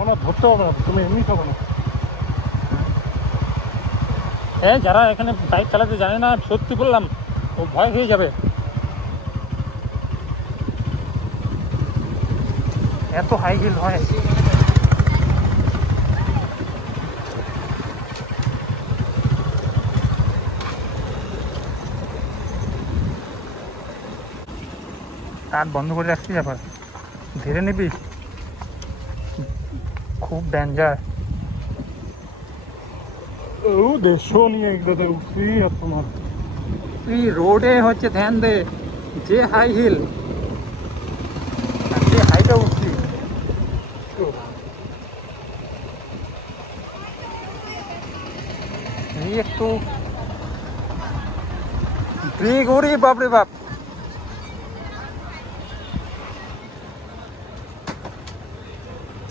ওনা ধরতে হবে না, তুমি এমনি খাবো না। হ্যাঁ, যারা এখানে বাইক চালাতে জানে না, সত্যি বললাম, ও ভয় হয়ে যাবে। এত হাই হিল হয়। কার বন্ধ করে রাখছি, আবার ধীরে নিবি, খুব ডেঞ্জার। ও দেশও নিয়ে একদাতে উঠছি আর তোমার তুই রোডে হচ্ছে ধ্যান দে, যে হাই হিল যে হাইটা উঠছি। এই একটু ব্রেক, ওরে বাপরে বাপ।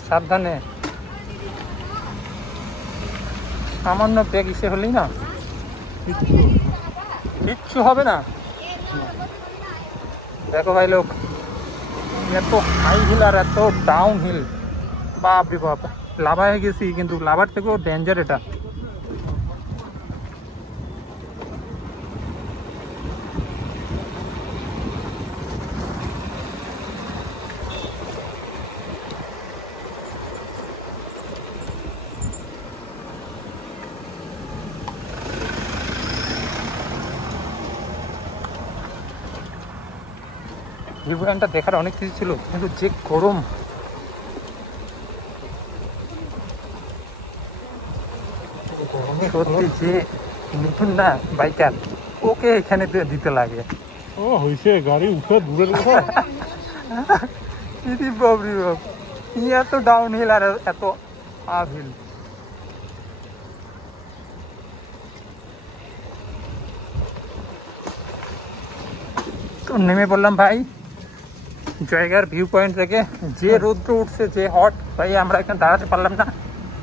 সাবধানে, সামান্য ব্রেক ইসে হলেই না কিচ্ছু হবে না। দেখো ভাই লোক, এত হাই হিল আর এত ডাউন হিল, বাপ রে বাপ। লাভায় গেছি, কিন্তু লাভার থেকেও ডেঞ্জার এটা। ভিউ পয়েন্টটা দেখার অনেক কিছু ছিল, কিন্তু যে গরম। সত্যি যে নতুন না বাইকার, ওকে এখানে দিতে লাগে। ও হয়েছে, গাড়ি উঠে দূরের কথা। এত ডাউন হিল আর এত আপ হিল। তো নেমে পড়লাম ভাই জায়গার ভিউ পয়েন্ট থেকে। যে রোদ্র উঠছে, যে হট ভাই, আমরা এখানে দাঁড়াতে পারলাম না,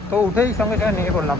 তো উঠেই সঙ্গে সঙ্গে নেমে পড়লাম।